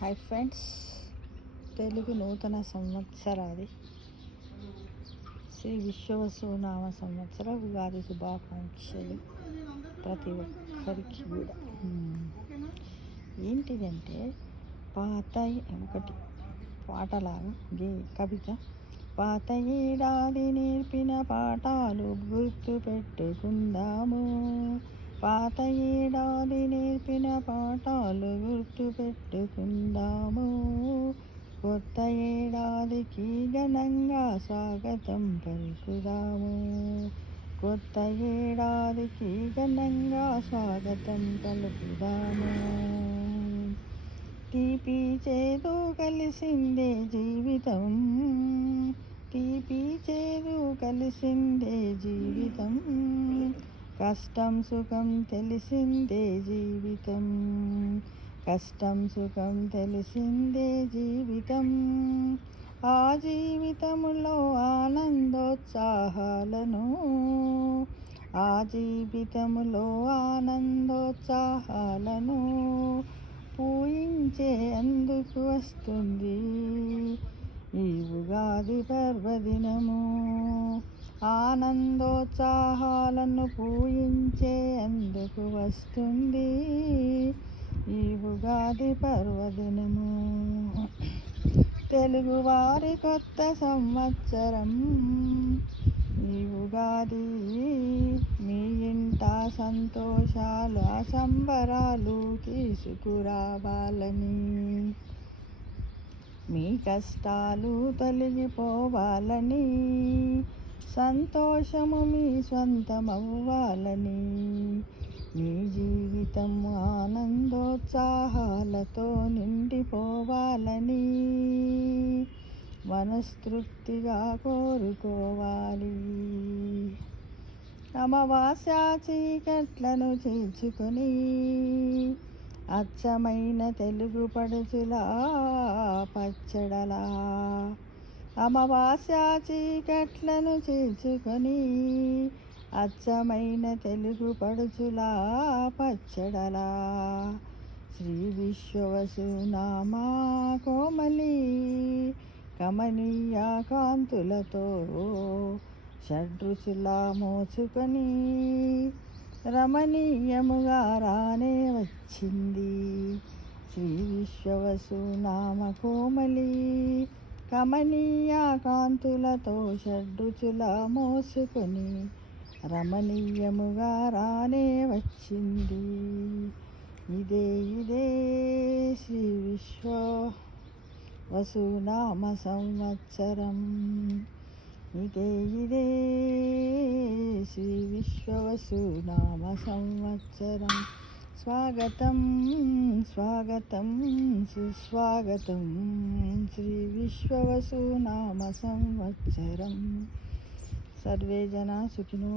Hi friends, Telugu నూతన సంవత్సరాది శ్రీ విశ్వవసునామ సంవత్సర ఉగాది శుభాకాంక్షలు ప్రతి ఒక్కరికి కూడా. ఏంటిదంటే పాత ఒకటి పాటలాగా కవిత. పాత ఏడాది నేర్పిన పాఠాలు గుర్తు పెట్టుకుందాము, పాత ఏడాది నేర్పిన పాఠాలు గుర్తు పెట్టుకుందాము, కొత్త ఏడాదికి ఘనంగా స్వాగతం పలుకుదాము, కొత్త ఏడాదికి ఘనంగా స్వాగతం పలుకుదాము. తీపి చేదు కలిసిందే జీవితం, తీపి చేదు కలిసిందే జీవితం, కష్టం సుఖం తెలిసిందే జీవితం, కష్టం సుఖం తెలిసిందే జీవితం. ఆ జీవితములో ఆనందోత్సాహాలను, ఆ జీవితములో ఆనందోత్సాహాలను పూయించే అందుకు వస్తుంది ఈ ఉగాది పర్వదినము. ఆనందోత్సాహాలను పూయించే అందుకు వస్తుంది ఈ ఉగాది పర్వదినము. తెలుగువారి కొత్త సంవత్సరం ఈ ఉగాది. మీ ఇంట సంతోషాలు సంబరాలు తీసుకురావాలని, మీ కష్టాలు తొలగిపోవాలని, సంతోషము మీ సొంతమవ్వాలని, మీ జీవితం ఆనందోత్సాహాలతో నిండిపోవాలని మనస్తృప్తిగా కోరుకోవాలి. అమావాస్య చీకట్లను చీల్చుకొని అచ్చమైన తెలుగు పడుచులా పచ్చడలా, అమావాస్య చీకట్లను చీల్చుకొని అచ్చమైన తెలుగు పడుచులా పచ్చడలా, శ్రీ విశ్వవసునామ కోమలి కమనీయ కాంతులతో షడ్రుచులా మోసుకొని రమణీయముగా రానే వచ్చింది శ్రీ విశ్వవసునామ కోమలి కమనీయ కాంతులతో షడ్రుచులా మోసుకొని రమణీయముగా రానే వచ్చింది. ఇదే ఇదే శ్రీ విశ్వవసునామ సంవత్సరం, ఇదే ఇదే శ్రీ విశ్వవసునామ సంవత్సరం. స్వాగతం స్వాగతం సుస్వాగతం శ్రీ విశ్వవసునామ సంవత్సరం. సర్వే జనా సుఖినో